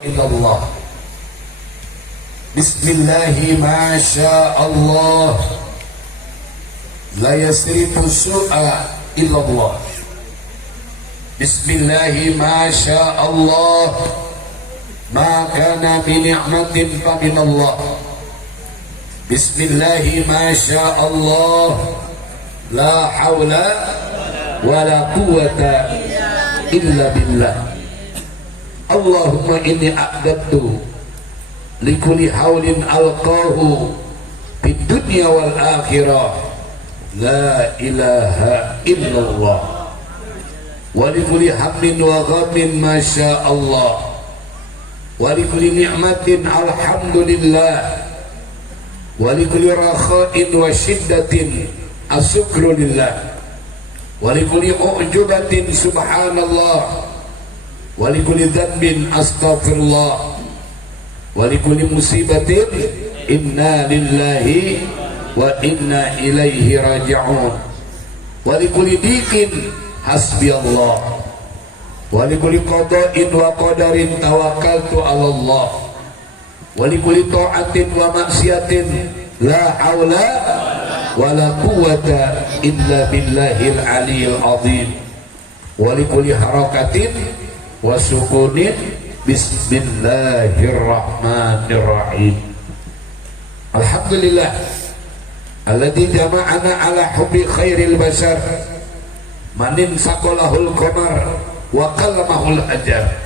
Ilallah. Bismillahi ma sya Allah, la yasrifu su'a illallah. Bismillahi ma sya Allah, ma kana bi ni'matin fa minallah. Bismillahi ma sya Allah, la hawla wa la quwwata illa billah. Allahumma inni a'dadtu likulli hawlin alqahu fid dunya wal akhirah la ilaha illallah wa likulli hammin wa ghammin ma sya Allah wa likulli ni'matin alhamdulillah wa likulli rakha'in wa shiddatin asyukru lillah wa likulli u'jubatin subhanallah wa likulli dhanbin astaghfirullah wa likulli musibatin inna lillahi wa inna ilaihi raji'un wa likulli diqin hasbiyallah wa likulli qada'in wa qadarin tawakkaltu 'ala Allah wa likulli ta'atin wa maksiatin la haula wa la quwwata illa billahil aliyyil azim wa likulli harakatin wa sukunin bismillahirrahmanirrahim. Alhamdulillah alladzi jama'ana ala hubbi khairil bashar manin saqalahul qamar wa kallamahul ajar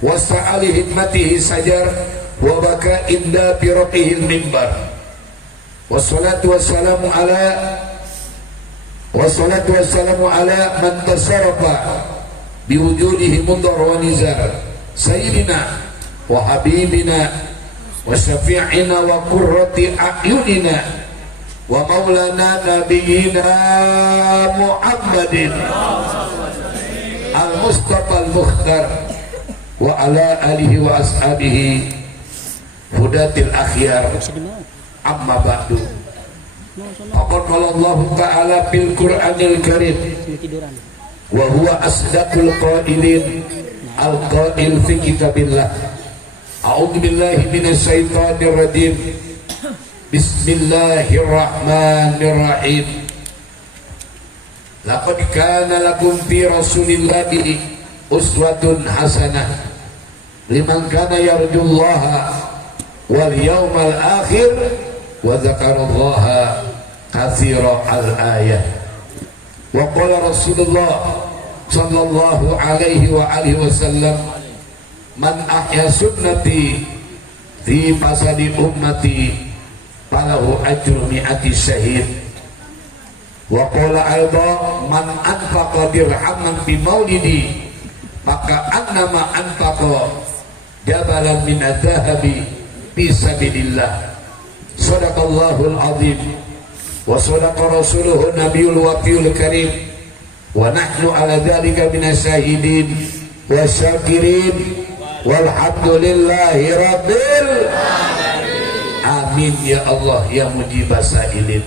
wa sa'ali hikmatihi sajar wa baka inda biraqihil mimbar wassalatu wassalamu ala man tasarrafa biwujudihi mundar wa nizar sayyidina wa habibina wa syafi'ina wa qurrati a'yunina wa maulana nabiyina Muhammadin al-Mustafa al-Mukhtar wa ala alihi wa ashabihi hudatil akhyar amma ba'du. Faqad qala Allah ta'ala fil Qur'anil Karim wa huwa asdaqul qailin al-qail fi kitabillah. A'udzu billahi minasy syaithanir rajim. Bismillahirrahmanirrahim. Laqad kana lakum fi rasulillahi uswatun hasanah liman kana yarjullaha wal yawmal akhir wa dzakarallaha katsira al-ayah. Wa qala Rasulullah sallallahu alaihi wa alihi wasallam man ahya sunnati fi fasadi ummati falahu ajru mi'ati syahid. Wa qala alba man anfaqa dirhaman fi maulidi maka annama anfaqa jabalan min adh-dhahabi fi sabilillah. Shadaqallahul azim wa sadaqa rasuluhu nabiyul wafiyul karim wa nahnu ala dhalika minasyahidin wa syakirin walhamdulillahi rabbil amin ya Allah ya mujibas sa'ilin.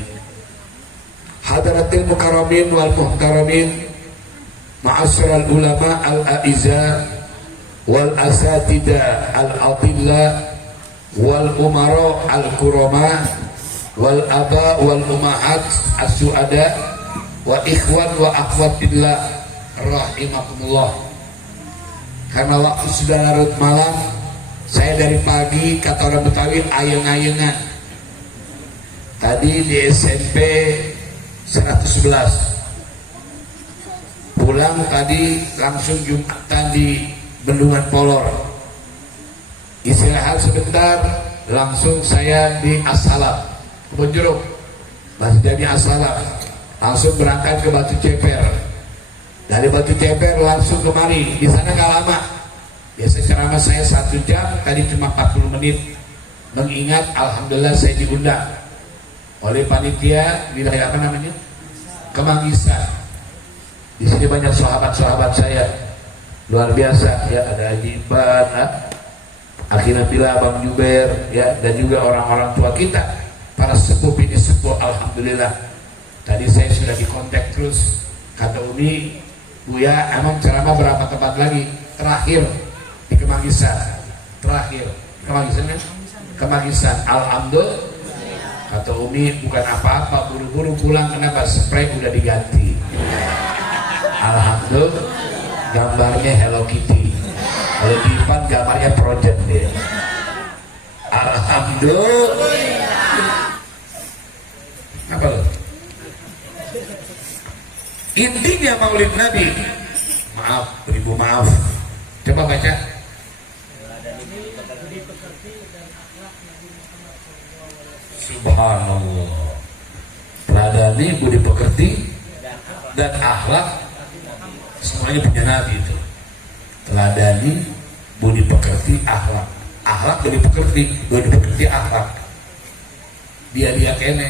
Hadratil mukarramin wal muhtaramin ma'asyiral ulama al-a'izza wal asatidha al-adilla wal umara al-kurama wal aba wal ummahat as-suada wa ikhwan wa akhwatillah rahimakumullah. Karena waktu sudah larut malam, saya dari pagi kata orang Betawi ayeng-ayengan. Tadi di SMP 111 pulang tadi langsung Jumatan di Bendungan Polor, istirahat sebentar langsung saya di As-Salam Bonjuruk, masih jadi As-Salam, langsung berangkat ke Batu Ceper. Dari Batu Ceper langsung kemari, di sana nggak lama. Biasa ceramah saya 1 jam, tadi cuma 40 menit. Mengingat alhamdulillah saya diundang oleh panitia wilayah apa namanya? Kemangisan. Di sini banyak sahabat-sahabat saya luar biasa ya, ada Haji Iban, akhirnya bila Abang Juber ya, dan juga orang-orang tua kita, para sepuh ini sepuh alhamdulillah. Tadi saya sudah dikontak terus, kata Umi, Buya emang ceramah berapa tempat lagi? Terakhir di Kemangisan. terakhir Kemangisan kan? Kemangisan. Alhamdulillah. Kata Umi bukan apa-apa, buru-buru pulang, kenapa? Spray udah diganti. Alhamdulillah. Gambarnya Hello Kitty. Kalau di depan gambarnya Project dia. Alhamdulillah. Apa lo? Intinya Maulid Nabi. Maaf, beribu maaf. Coba baca. Subhanallah. Teladani, budi pekerti, dan akhlak semuanya punya Nabi itu. Teladani, budi pekerti, akhlak. Akhlak budi pekerti, akhlak. Dia kene.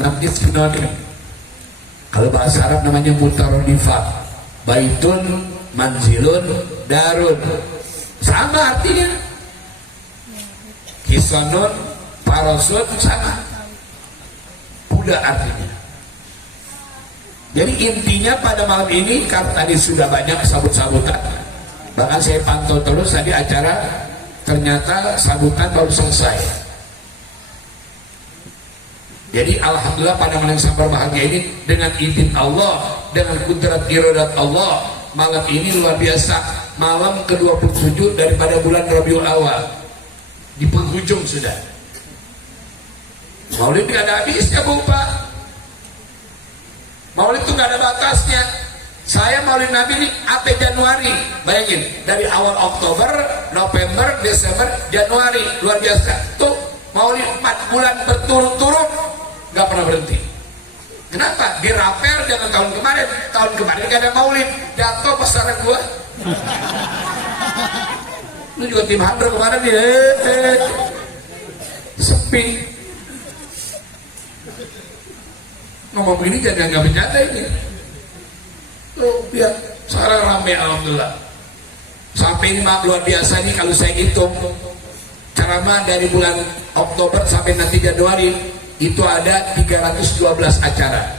Nabi Sunnah. Kalau bahasa Arab namanya mutarodifat. Baitun, manzilun, darun. Sama artinya. Kisonun, parosun, sama. Buddha artinya. Jadi intinya pada malam ini, karena tadi sudah banyak sabut-sabutan, bahkan saya pantau terus tadi acara, ternyata sabutan baru selesai. Jadi alhamdulillah pada malam yang sangat berbahagia ini, dengan izin Allah, dengan kudrat iradat Allah, malam ini luar biasa. Malam ke-27 daripada bulan Rabiul Awal. Di penghujung sudah. Maulid gak ada habisnya Bu Pak. Maulid itu gak ada batasnya. Saya Maulid Nabi ini sampai Januari. Bayangin, dari awal Oktober, November, Desember, Januari. Luar biasa. Tuh Maulid 4 bulan berturut-turut gak pernah berhenti. Kenapa? Dirapel dengan tahun kemarin. Tahun kemarin gak ada Maulid. Jatuh pesanan gua. Lu juga tim Handro kemarin nih, sepi. Ngomong begini jangan nggak bercanda ini. Tuh lihat, sekarang rame alhamdulillah. Sampai ini mah luar biasa nih kalau saya hitung. Ceramah dari bulan Oktober sampai nanti Januari itu ada 312 acara.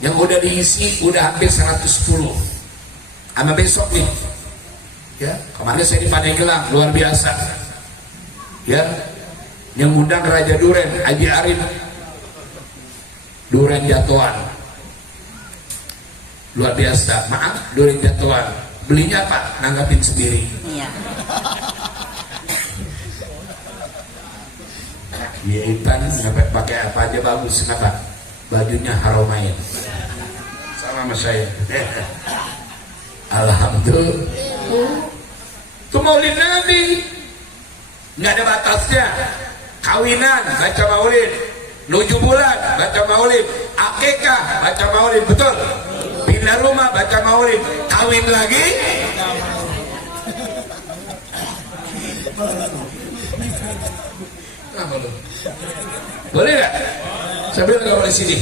Yang udah diisi udah hampir 110. Sama besok nih. Ya, kemarin saya di Pandeglang luar biasa. Ya, yang undang Raja Duren, Haji Arif Duren Jatuan. Luar biasa. Maaf, Duren Jatuan. Belinya apa? Nanggapin sendiri. Iya. Ya Ipan pakai apa aja bagus, kenapa? Bajunya Haromain. Sama saya. Alhamdulillah. Itu Maulid Nabi nggak ada batasnya. Kawinan baca Maulid, 7 bulan baca Maulid, akikah baca Maulid, betul. Pindah rumah baca Maulid, kawin lagi boleh nggak? Saya bilang nggak boleh sini,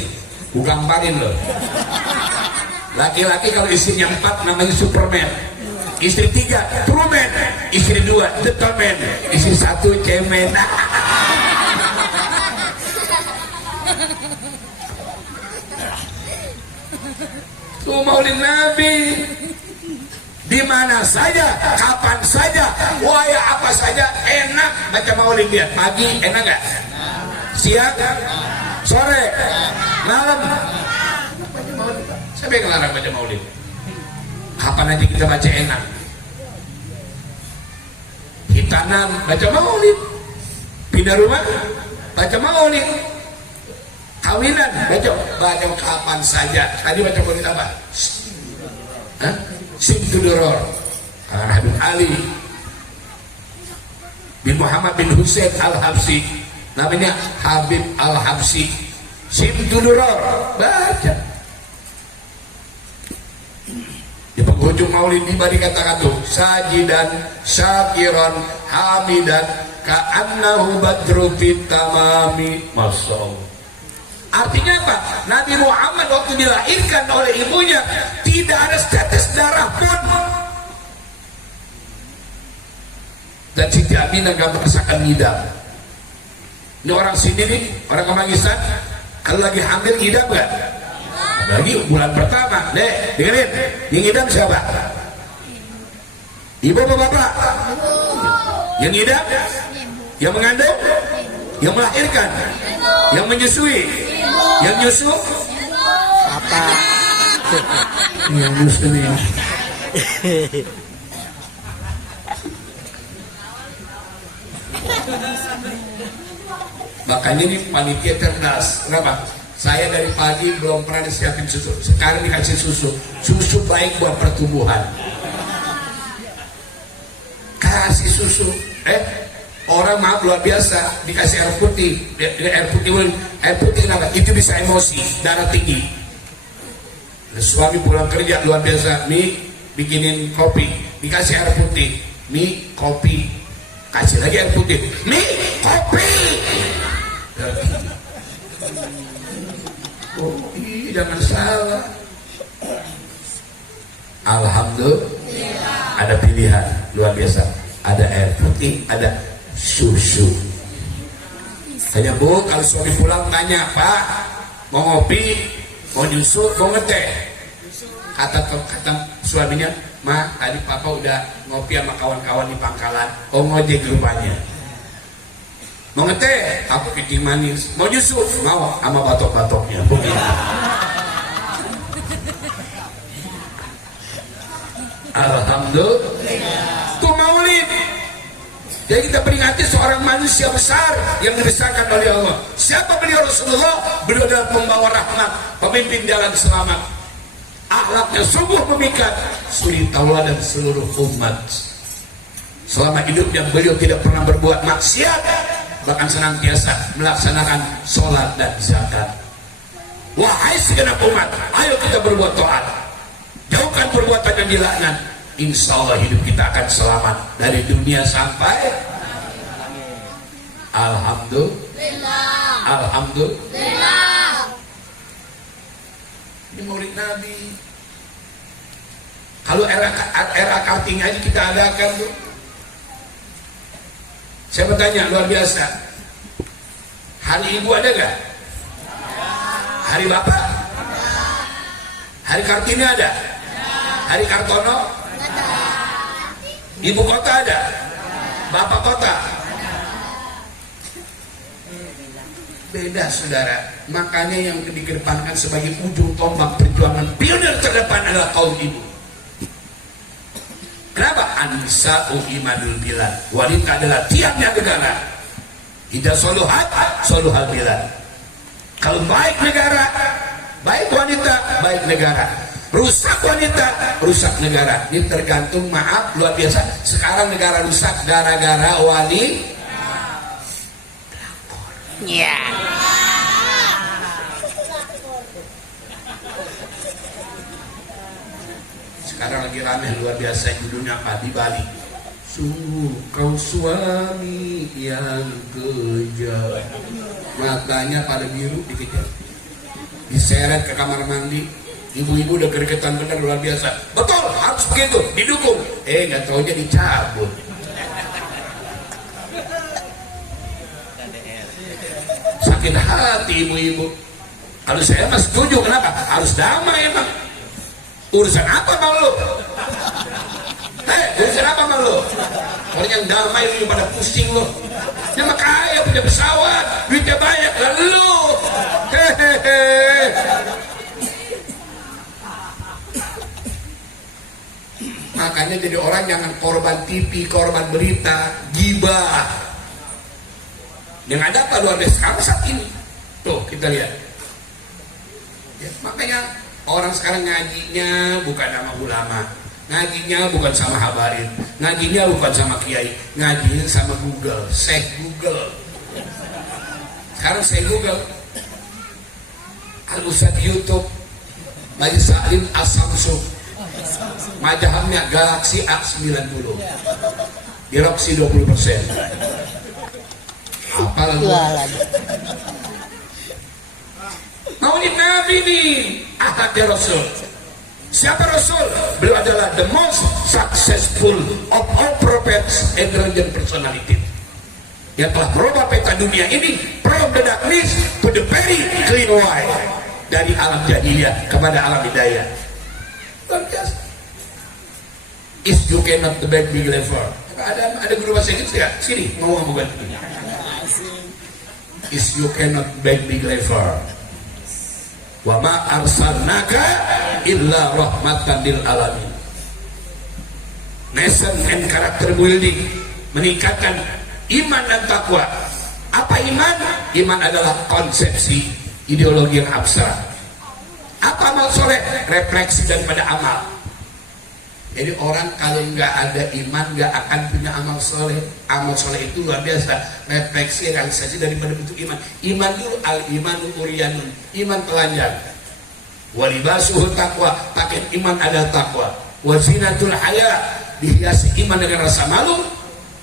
bukan panin loh. Laki-laki kalau isinya 4 namanya Superman. Istri 3 Truman, istri 2 Gentleman, istri 1 Cemen. Tuh Maulid Nabi di mana saja, kapan saja, waya apa saja enak baca Maulid. Lihat pagi enak nggak? Siang, sore, malam. Siapa yang ngelarang baca Maulid? Kapan aja kita baca enak. Hitanan baca Maulid, pindah rumah baca Maulid, kawinan baca kapan saja. Tadi baca Maulid apa? Simtuduror Habib Ali bin Muhammad bin Husain Al-Habsi, namanya Habib Al-Habsi. Simtuduror baca. Di penghujung Maulid tiba dikatakan tuh sajidan syakiran hamidan ka'annahu badru fit tamami. Masyaallah. Artinya apa? Nabi Muhammad waktu dilahirkan oleh ibunya tidak ada tetes darah pun. Dan Siti Aminah gak merasakan ngidam. Ini orang sini nih, orang Kemangisan, kalau lagi hamil ngidam gak? Lagi bulan pertama, dengerin, yang ngidam siapa? Ibu apa bapak? Yang ngidam? Yang mengandung? Yang melahirkan? Yang menyusui? Yang nyusu? Apa? Yang nyusu nih. Makanya ini panitia cerdas. Kenapa? Saya dari pagi belum pernah disiapin susu. Sekarang dikasih susu. Susu baik buat pertumbuhan. Kasih susu. Orang maaf luar biasa dikasih air putih. Air putih kenapa? Itu bisa emosi, darah tinggi. Suami pulang kerja luar biasa. Mi bikinin kopi, dikasih air putih. Mi kopi, kasih lagi air putih. Mi kopi. Oh, jangan salah. Alhamdulillah. Ada pilihan luar biasa. Ada air putih, ada susu. Hanya Bu, kalau suami pulang tanya, Pak, mau ngopi, mau nyusu, mau ngeteh? Kata suaminya, Ma, tadi Papa udah ngopi sama kawan-kawan di pangkalan. Oh, ngojek rupanya. Mau ngeteh? Aku kencing manis. Mau nyusu? Mau, sama batok-batoknya. Alhamdulillah. Itu maulid. Jadi kita peringati seorang manusia besar yang dibesarkan oleh Allah. Siapa beliau? Rasulullah. Beliau adalah pembawa rahmat, pemimpin jalan selamat. Akhlaknya sungguh memikat, suri tauladan seluruh umat. Selama hidupnya beliau tidak pernah berbuat maksiat, bahkan senantiasa melaksanakan sholat dan zakat. Wahai segenap umat, ayo kita berbuat taat, jauhkan perbuatan yang dilaknat. Insya Allah hidup kita akan selamat dari dunia sampai Alhamdulillah. Alhamdulillah. Ini maulid Nabi. Kalau era karting aja kita adakan tuh. Saya bertanya luar biasa. Hari Ibu ada gak? Hari Bapak? Hari Kartini ada? Hari Kartono? Ibu kota ada? Bapak kota? Beda saudara. Makanya yang dikedepankan sebagai ujung tombak perjuangan pionir terdepan adalah kaum ibu. Kenapa? An-nisa'u imadul bilad. Wanita adalah tiangnya negara. Idza soluhat soluhal bilad. Kalau baik negara, baik wanita, baik negara. Rusak wanita, rusak negara. Ini tergantung, maaf luar biasa. Sekarang negara rusak gara-gara wali. Ya. Sekarang lagi ramai luar biasa di dunia apa di Bali. Sungguh kau suami yang kejam. Matanya pada biru dikejar. Diseret ke kamar mandi. Ibu-ibu udah gergetan bener luar biasa. Betul, harus begitu, didukung. Nggak taunya dicabut. Sakit hati ibu-ibu. Kalau saya mah setuju, kenapa? Harus damai emang. Urusan apa mau lu? Urusan apa mau lu? Orang yang damai lu pada pusing lu. Dia mah kaya, punya pesawat, duitnya banyak. Lalu hehehe. Makanya jadi orang jangan korban TV, korban berita, gibah. Yang ada apa luar biasa sekarang saat ini? Tuh kita lihat. Ya, makanya orang sekarang ngajinya bukan sama ulama, ngajinya bukan sama habarin, ngajinya bukan sama kiai, ngajinya sama Google, Syekh Google. Sekarang Syekh Google, Al-Ustadz YouTube, Majlis Salim As-Samsung, majahamnya Galaxy A90, diroksi 20%. Apa lagi? Maulid Nabi nih, ahadnya Rasul. Siapa Rasul? Beliau adalah the most successful of all prophets and religion personality. Yang telah merubah peta dunia ini from the darkness to the very clean white, dari alam jahiliyah kepada alam hidayah. Luar biasa. Is you cannot the bad believer. Ada guru bahasa Inggris ya? Sini ngomong sama gue. Is you cannot bad believer. Wa ma arsalnaka illa rahmatan lil alamin. Nation and character building, meningkatkan iman dan takwa. Apa iman? Iman adalah konsepsi ideologi yang abstrak. Apa amal soleh? Refleksi daripada amal. Jadi orang kalau nggak ada iman nggak akan punya amal soleh. Amal soleh itu luar biasa, refleksi realisasi daripada bentuk iman. Iman itu al imanu uriyanun, iman telanjang. Walibasuhu taqwa, pakaian iman adalah takwa. Wazinatul haya, dihiasi iman dengan rasa malu.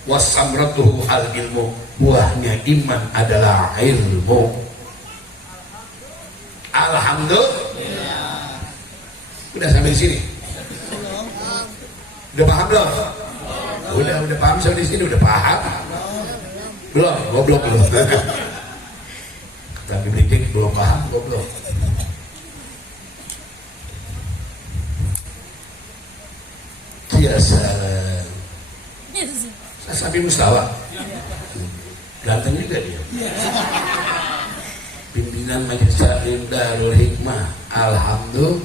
Wasamratuhu al ilmu, buahnya iman adalah ilmu. Alhamdulillah. Udah sampai di sini. Udah paham belum? Udah paham sampai di sini, udah paham? Belum, goblok belum. Tapi berikut belum paham, goblok. Biasa. Sapi Mustawa. Ganteng juga dia. Pimpinan Majelis Taklim Darul Hikmah. Alhamdulillah.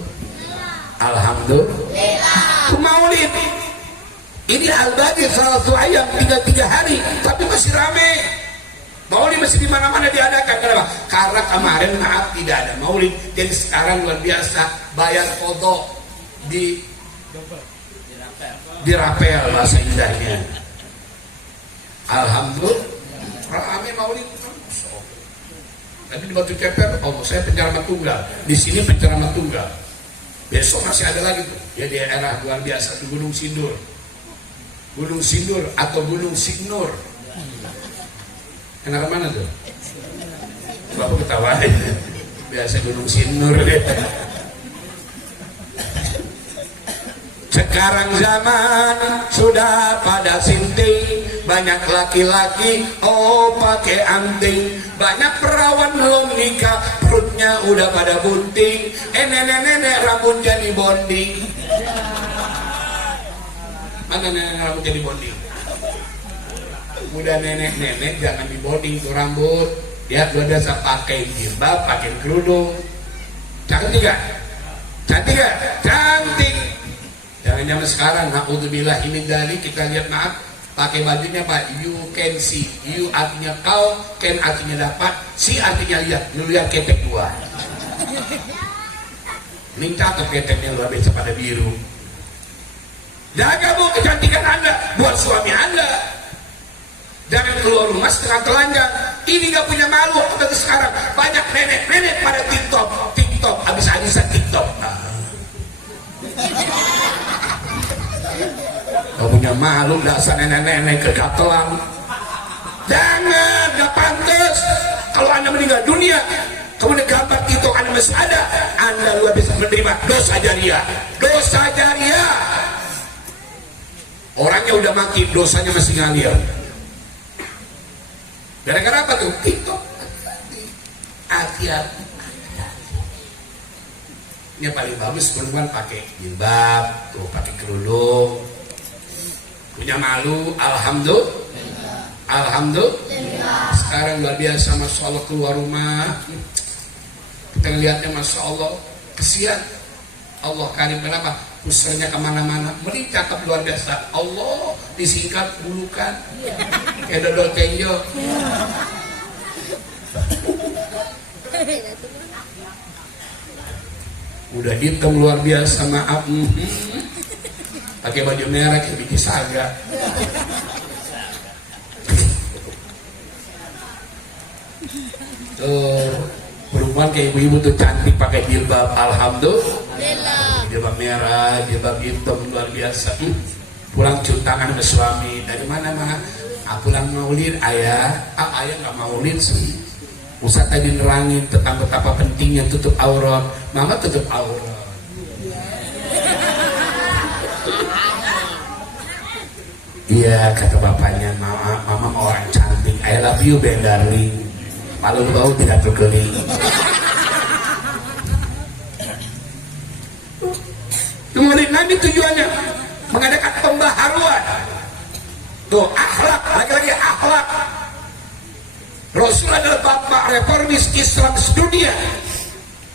Maulid. Ini Al-Baqi salah satu ayam 3 hari, tapi masih rame. Maulid masih di mana-mana diadakan. Kenapa? Karena kemarin maaf tidak ada Maulid. Jadi sekarang luar biasa bayar kodok di rapel bahasa indahnya. Alhamdulillah. Rame Maulid. Tapi di Batu Ceper, saya penceramah tunggal. Di sini penceramah tunggal. Besok masih ada lagi tuh. Ya di daerah luar biasa di Gunung Sindur. Gunung Sindur atau Gunung Signur. Kenapa mana tuh? Bapak ketawain. Biasa Gunung Sindur. Sekarang zaman sudah pada sinting, banyak laki-laki pakai anting, banyak perawan belum nikah, perutnya udah pada bunting, nenek-nenek rambut jadi bonding. Mana nenek rambut jadi bonding? Udah nenek-nenek jangan di bonding tuh rambut. Ya udah biasa pakai jilbab, pakai kerudung. Cantik gak? Cantik gak? Cantik. Jangan zaman sekarang, naudzubillah ini dari kita lihat maaf pakai bajunya Pak, you can see, you artinya kau, can artinya dapat, see artinya lihat, lu lihat ketek gua. Ini cakep keteknya luar biasa pada biru. Jaga bu kecantikan Anda buat suami Anda. Jangan keluar rumah setengah telanjang. Ini gak punya malu dari sekarang. Banyak nenek-nenek pada TikTok, habis-habisan TikTok. Gak punya malu, dasar nenek-nenek kegatelan. Jangan, gak pantas. Kalau Anda meninggal dunia, kemudian gambar TikTok Anda masih ada, Anda luar biasa menerima dosa jariah. Dosa jariah. Orangnya udah mati, dosanya masih ngalir. Gara-gara apa tuh? TikTok. Hati-hati. Ini paling bagus perempuan pakai jilbab, tuh pakai kerudung. Punya malu, alhamdulillah. Sekarang luar biasa, masya Allah keluar rumah. Kita lihatnya masya Allah, kesian. Allah karim, kenapa? Usahanya kemana-mana, mending cakep luar biasa. Allah disingkat bulukan, kayak dodol kenjo. Udah hitam luar biasa, maaf. Pakai baju merah kayak biji saga. Tuh perempuan kayak ibu-ibu tuh cantik pakai jilbab, alhamdulillah. Jilbab merah, jilbab hitam luar biasa. Pulang cium tangan ke suami. Dari mana mah? Pulang maulid ayah. Ayah nggak maulid sih. Ustaz tadi nerangin tentang betapa pentingnya tutup aurat. Mama tutup aurat. Iya kata bapaknya, mama mau orang cantik. I love you Ben darling. Malu bau tidak terkeling. Kemudian nanti tujuannya mengadakan pembaharuan. Tuh, akhlak, lagi-lagi akhlak. Rasul adalah bapak reformis Islam sedunia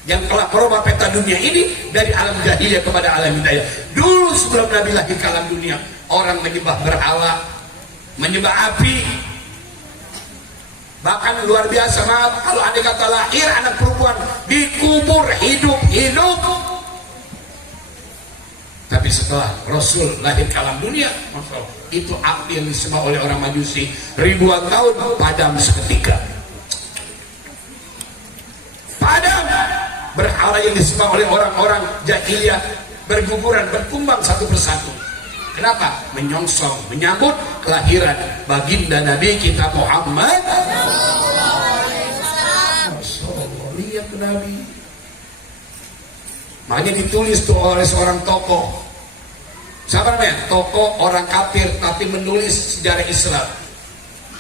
yang telah merubah peta dunia ini dari alam jahiliyah kepada alam hidayah. Dulu sebelum Nabi lahir ke alam dunia, orang menyembah berhala, menyembah api. Bahkan luar biasa, maaf, kalau andai kata lahir anak perempuan dikubur hidup-hidup. Tapi setelah Rasul lahir ke alam dunia, itu api yang disembah oleh orang Majusi ribuan tahun padam seketika. Padam. Berhala yang disembah oleh orang-orang jahiliyah berguguran, berkumbang satu persatu. Kenapa? Menyongsong, menyambut kelahiran baginda Nabi kita Muhammad. Lihat Nabi. Makanya ditulis tuh oleh seorang tokoh. Siapa namanya? Tokoh orang kafir tapi menulis sejarah Islam.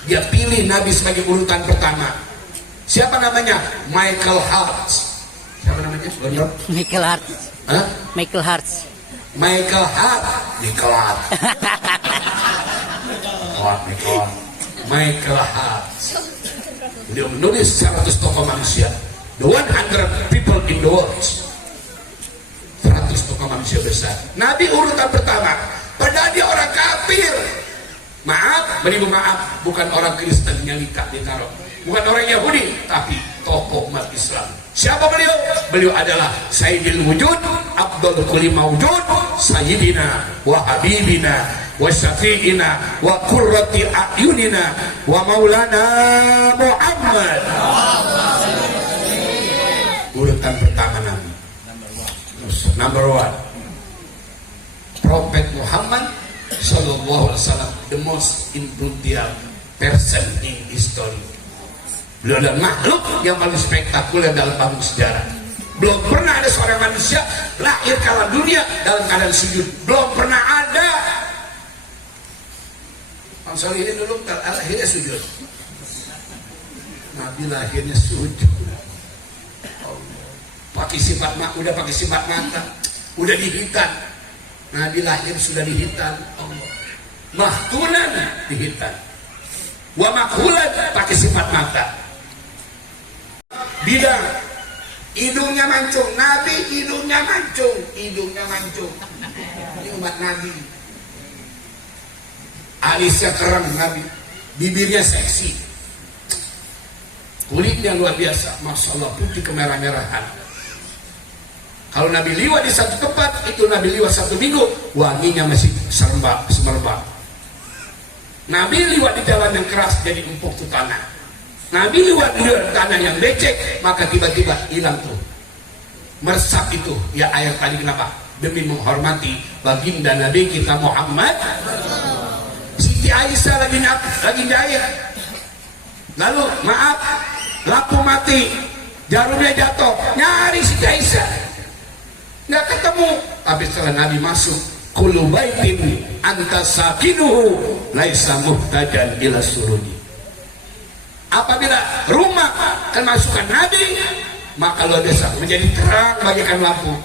Dia pilih Nabi sebagai urutan pertama. Siapa namanya? Michael Hart. Siapa namanya? Michael Hart. Hah? Michael Hart. Michael Hart. Michael Hart. Michael Hart. Dia menulis 100 tokoh manusia. The 100 people in the world. 100 tokoh manusia besar. Nabi urutan pertama. Padahal dia orang kafir. Maaf, beribu maaf. Bukan orang Kristen yang ditaruh. Bukan orang Yahudi. Tapi tokoh umat Islam. Siapa beliau? Beliau adalah Sayyidil Wujud, Abdul Kulli Mawjud, Sayyidina wa Habibina wa Syafi'ina wa Qurrati A'yunina wa Maulana Muhammad. Urutan pertama Nabi. Number one. Prophet Muhammad Sallallahu Alaihi Wasallam, the most influential person in history. Beliau adalah makhluk yang paling spektakuler dalam panggung sejarah. Belum pernah ada seorang manusia lahir ke alam dunia dalam keadaan sujud. Belum pernah ada. Bang Solihin dulu lahirnya sujud. Nabi lahirnya sujud. Pakai sifat udah pakai sifat mata, udah dihitan. Nabi lahir sudah dihitan. Mahtunan dihitan. Wa makhulan pakai sifat mata. Bidang hidungnya mancung, Nabi hidungnya mancung. Ini umat Nabi. Alisnya kereng Nabi, bibirnya seksi, kulitnya luar biasa, masya Allah, putih kemerah-merahan. Kalau Nabi liwat di satu tempat, itu Nabi liwat 1 minggu, wanginya masih semerbak. Nabi liwat di jalan yang keras, jadi empuk tuh tanah. Nabi liwat di tanah yang becek, maka tiba-tiba hilang tuh meresap itu. Ya ayat tadi kenapa? Demi menghormati baginda Nabi kita Muhammad. Siti Aisyah lagi jahit. Lalu maaf, lampu mati, jarumnya jatuh, nyari Siti Aisyah, nggak ketemu. Tapi setelah Nabi masuk, kullu baitin anta sakinuhu laisa muhtajan ila suruni. Apabila rumah kemasukan Nabi, maka luar biasa menjadi terang bagaikan lampu.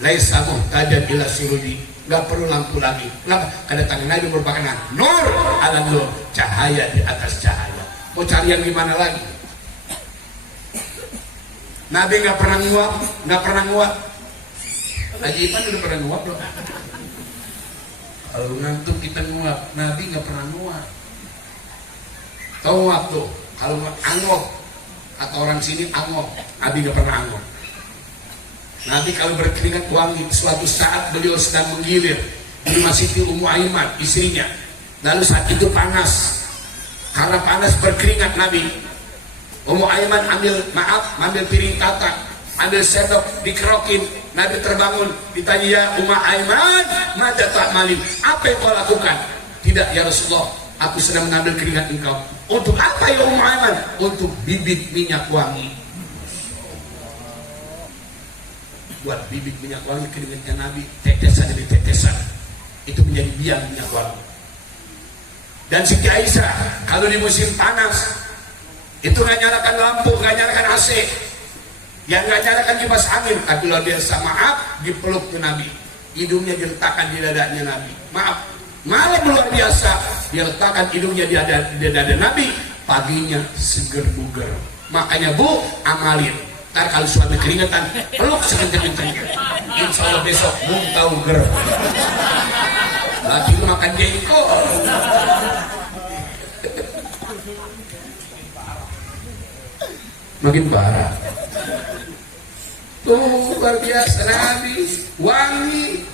Laisa muhtajan ila suruni, nggak perlu lampu lagi. Kenapa? Kedatangan Nabi merupakan nur ala nur, cahaya di atas cahaya. Mau cari yang gimana lagi? Nabi nggak pernah nguap. Haji Ipan udah pernah nguap loh. Kalau ngantuk kita nguap, Nabi nggak pernah nguap. Tahu waktu kalau angop atau orang sini angop, Nabi nggak pernah angop. Nabi kalau berkeringat wangi. Suatu saat beliau sedang menggilir di rumah Siti Ummu Aiman, istrinya. Lalu saat itu panas, karena panas berkeringat Nabi. Ummu Aiman ambil piring tata, ambil sendok, dikerokin. Nabi terbangun, ditanya, ya Ummu Aiman, mada tak malim, apa yang kau lakukan? Tidak ya Rasulullah, aku sedang mengambil keringat engkau. Untuk apa ya Ummu Aiman? Untuk bibit minyak wangi. Buat bibit minyak wangi keringatnya Nabi, tetesan demi tetesan, itu menjadi biang minyak wangi. Dan Siti Aisyah kalau di musim panas itu nggak nyalakan lampu, nggak nyalakan AC, yang nggak nyalakan kipas angin, tapi luar biasa, maaf, dipeluk ke Nabi. hidungnya diletakkan di dadanya Nabi. Maaf, malam luar biasa, dia letakkan hidungnya di dada Nabi. Paginya seger buger. Makanya Bu, amalin. Ntar kalau suami keringetan, peluk sekencang-kencangnya. Insya Allah besok muntah uger. Lagi makan jengkol. Makin parah. Tuh luar biasa Nabi, wangi.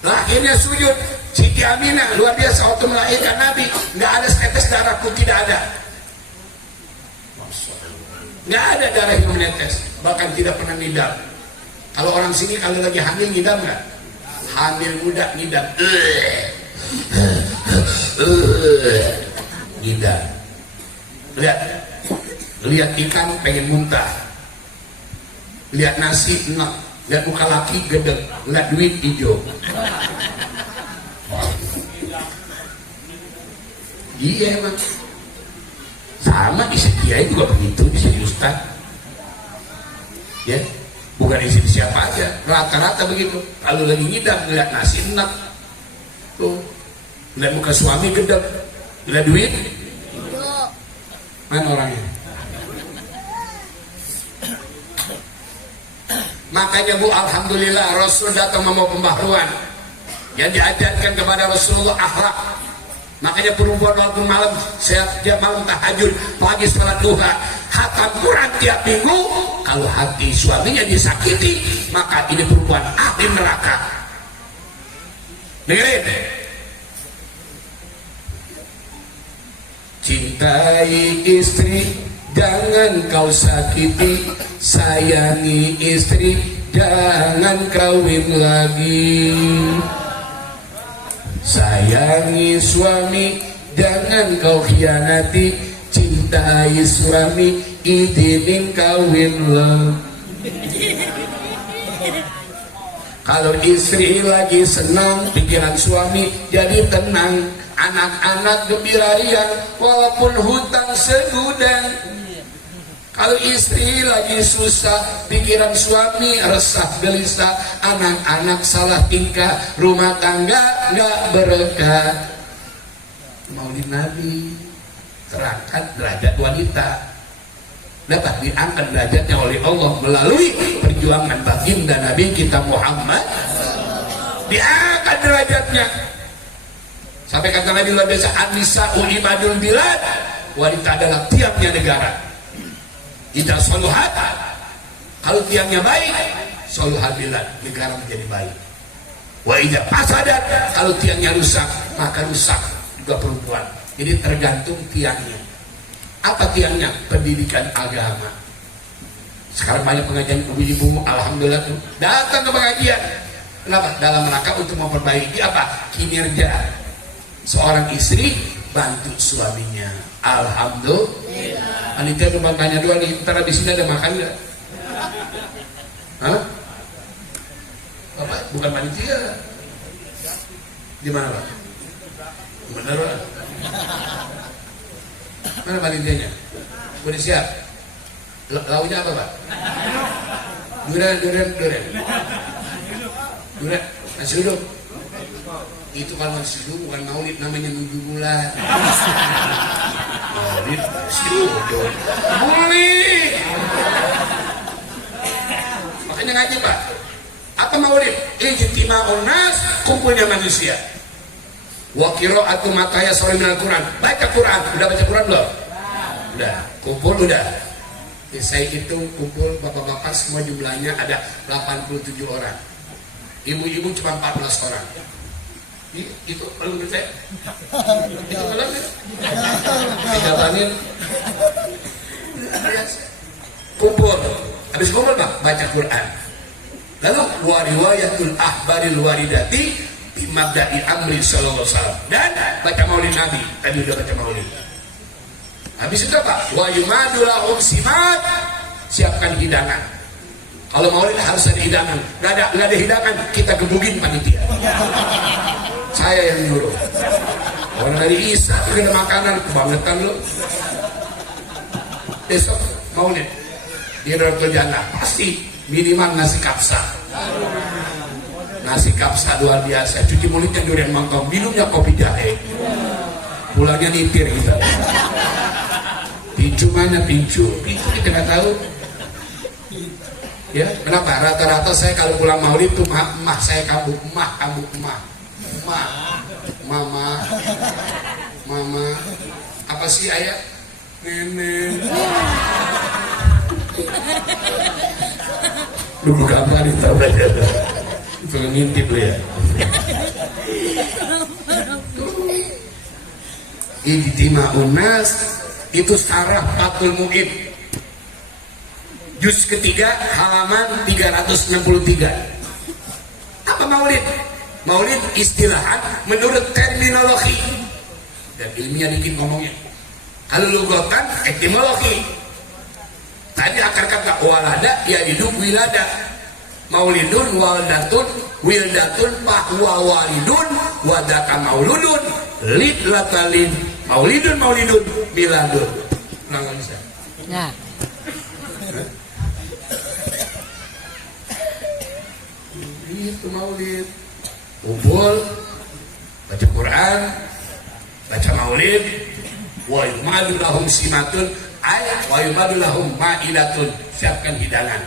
Nah, akhirnya sujud. Siti Aminah luar biasa waktu melahirkan Nabi, nggak ada setetes darah pun, tidak ada. Nggak ada darah yang menetes, bahkan tidak pernah ngidam. Kalau orang sini kalau lagi hamil ngidam nggak? Hamil muda ngidam. Ngidam. Lihat ikan pengen muntah. Lihat nasi enak. Lihat muka laki gedeg. Lihat duit hijau. Iya emang. Sama isi kiai juga begitu, isi ustaz. Ya, bukan isi siapa aja, rata-rata begitu. Kalau lagi ngidam, lihat nasi enak. Tuh, lihat muka suami gedeg. Lihat duit. Mana orangnya? Makanya Bu, alhamdulillah Rasul datang membawa pembaharuan yang diajarkan kepada Rasulullah akhlak. Makanya perempuan waktu malam, setiap malam tahajud, pagi salat duha, khatam Quran tiap minggu. Kalau hati suaminya disakiti, maka ini perempuan ahli neraka. Dengerin. Cintai istri, jangan kau sakiti. Sayangi istri, jangan kawin lagi. Sayangi suami, jangan kau khianati. Cintai suami, izinin kawin lo. Kalau istri lagi senang, pikiran suami jadi tenang. Anak-anak gembira riang, walaupun hutang segudang. Kalau istri lagi susah, pikiran suami resah gelisah. Anak-anak salah tingkah, rumah tangga nggak berkah. Maulid Nabi terangkat derajat wanita, dapat diangkat derajatnya oleh Allah melalui perjuangan baginda Nabi kita Muhammad. Diangkat derajatnya sampai kata Nabi luar biasa, an-nisa'u imadul bilad, wanita adalah tiangnya negara. Jika soluhat, kalau tiangnya baik, soluhat bilad, negara menjadi baik. Wa idza fasadat, kalau tiangnya rusak, maka rusak juga perempuan. Jadi tergantung tiangnya. Apa tiangnya? Pendidikan agama. Sekarang banyak pengajian ibu-ibu, alhamdulillah tuh datang ke pengajian. Kenapa? Dalam rangka untuk memperbaiki apa? Kinerja seorang istri, bantu suaminya. Alhamdulillah. Panitia cuma tanya dua nih, ntar di sini ada makan nggak? Hah? Bapak bukan panitia. Di mana Pak? Bener Pak? Mana panitianya? Udah siap? Lauknya apa Pak? Durian. Nasi uduk. Itu kalau nasi uduk bukan maulid, namanya 7 bulan. Maulid nasi uduk. Maulid. Makanya ngaji Pak. Apa maulid? Ijtima'un nas, kumpulnya manusia. Wa qira'atu mataya sore minal Quran. Baca Quran. Udah baca Quran belum? Udah. Kumpul udah. Saya hitung kumpul bapak-bapak semua jumlahnya ada 87 orang. Ibu-ibu cuma 14 orang. Itu belum percaya? Itu belum ya? Dijalanin. Kumpul. Habis kumpul Pak, baca Quran. Lalu wariwayatul ahbaril waridati bimabda'i amri sallallahu alaihi wasallam. Dan baca maulid Nabi. Tadi udah baca maulid. Habis itu apa? Wa yumadulahum simat. Siapkan hidangan. Kalau maulid harus ada hidangan. Nggak ada hidangan, kita gebugin panitia. Saya yang nyuruh. Orang dari Isa kena makanan, kebangetan lu. Besok maulid di Ratul Jannah pasti minimal nasi kapsa. nasi kapsa luar biasa, cuci mulutnya durian mangkok, minumnya kopi jahe, pulangnya nitir kita. Pincu mana pincu kita nggak tahu. Ya, kenapa? Rata-rata saya kalau pulang maulid tuh mah saya kabuk, mah, mama, apa sih ayah? Nenek. Dulu gambar itu aja. Pengen ngintip lu ya. Ijtima'un nas itu sarah Fathul Mu'in. Juz ketiga halaman 363. Apa maulid? Maulid istilahan menurut terminologi dan ilmiah dikit ngomongnya. Kalau lugotan etimologi. Tadi akar kata walada ya hidup wilada. Maulidun waldatun wildatun bahwa walidun wadaka mauludun lid latalin maulidun miladun. Nggak bisa. Nah. Itu maulid, kumpul, baca Quran, baca maulid, wa yumadu lahum simatun, wa yumadu lahum ma'ilatun, siapkan hidangan.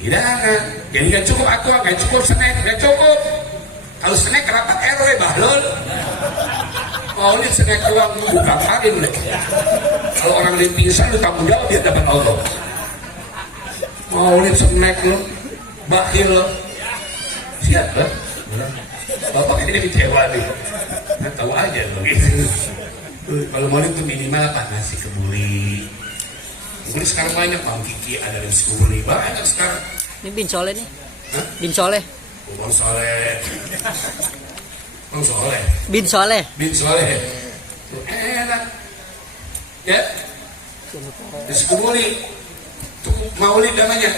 Jadi nggak cukup aku, nggak cukup snack, nggak cukup. Kalau snack rapat RW bahlul, maulid snack doang buka karin. Kalau orang lain pingsan lu tanggung jawab dia dapat Allah. Maulid snack lu. Bakhil loh, siapa? Bapak ini kecewa nih, nggak tahu aja begitu. Kalau mau itu minimal apa? Nasi kebuli. Kebuli sekarang banyak, Bang Kiki ada nasi kebuli banyak sekarang. Ini Bin Soleh nih. Hah? Bin Soleh. Bang Soleh, Bang Soleh, Bin Soleh. Bin Soleh, enak, ya. Nasi kebuli, itu maulid namanya,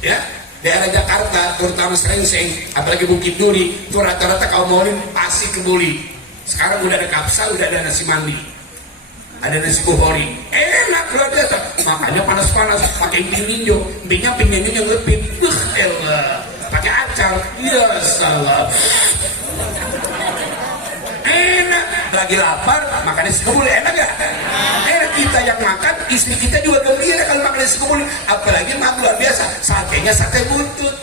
ya. Daerah Jakarta, terutama Srengseng, apalagi Bukit Duri, itu rata-rata kaum maulid pasti kebuli. Sekarang udah ada kapsa, udah ada nasi mandi, ada nasi kuhori, enak luar biasa. Makanya panas-panas, pakai emping ninjo, emping ninjo yang lepit, elah, pakai acar, ya salah. Enak, lagi lapar, makan nasi kebuli, enak gak? Enak, kita yang makan, istri kita juga gembira kalau makan nasi kebuli. Apalagi mak luar biasa, satenya sate buntut.